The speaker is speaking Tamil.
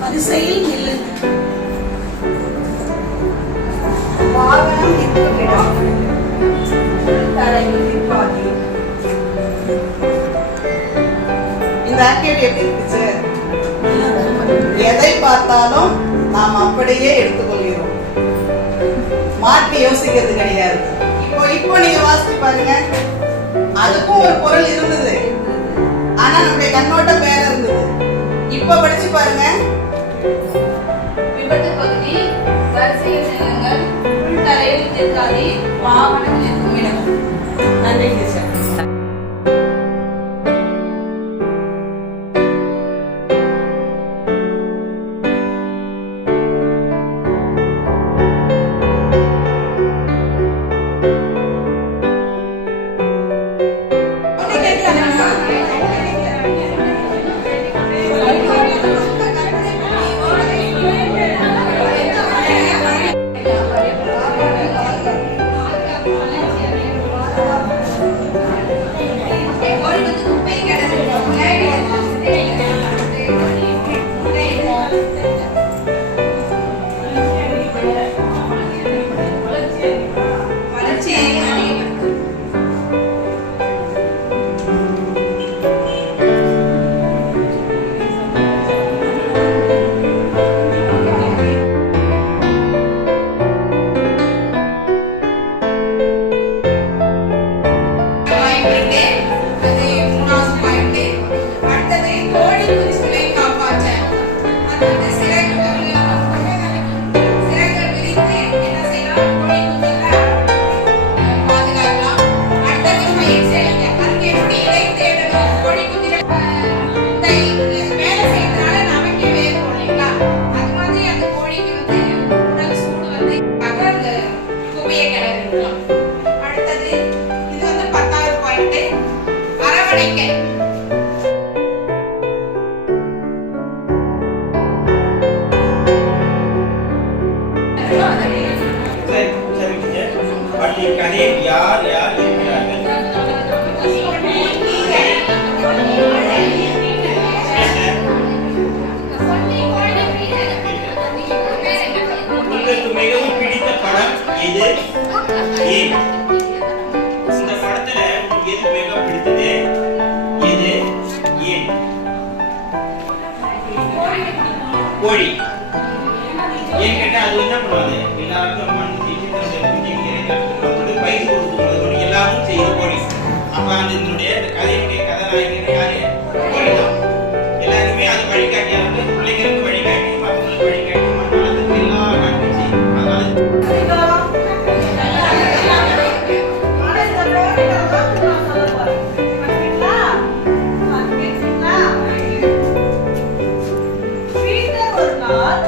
வரிசையில் நில்லுங்கள். வாகனம் நிற்குமிடம் தரையில் நிற்காதே. இந்த ஆக்டிவிட்டி எப்படி இருந்துச்சு? எதை பார்த்தாலும் நாம் அப்படியே எடுத்துக்கொள்கிறோம், மாற்றி யோசிக்கிறது கிடையாது. இப்போ நீங்க வாசிச்சு பாருங்க, அதுக்கும் ஒரு பொருள் இருந்தது, ஆனா நம்முடைய கண்ணோட்டம் வேற இருந்தது. இப்ப படிச்சு பாருங்க. விபத்து பகுதி, வரிசையில் நில்லுங்கள், தரையில் நிற்காதே, வாகனம் நிற்கும் இடம். நன்றி டீச்சர். அடுத்தது இது வந்து 10வது பாயிண்ட், அரவணைக்க. கதையில் யார் யார் இருக்கிறார்கள்? உங்களுக்கு மிகவும் பிடித்த படம் எது? ஏன்? இந்த படத்துல உங்களுக்கு எது மிக பிடித்தது? எது? ஏன்? கோழி. ஏன் கேட்டா அது என்ன பண்ணுவாங்க? எல்லாருக்கும் பயிர் கொடுத்து எல்லாரும் செய்து கோழி. அப்ப அந்த இதனுடைய கதையினுடைய கதாநாயகன் யாரு? கோழி தான். எல்லாருமே அது வழிகாட்டியா வந்து பிள்ளைங்களுக்கு வழிகாட்டி, மற்றவங்களுக்கு வழிகாட்டி, மற்றவங்களுக்கு எல்லா காட்சி. ஒரு நாள்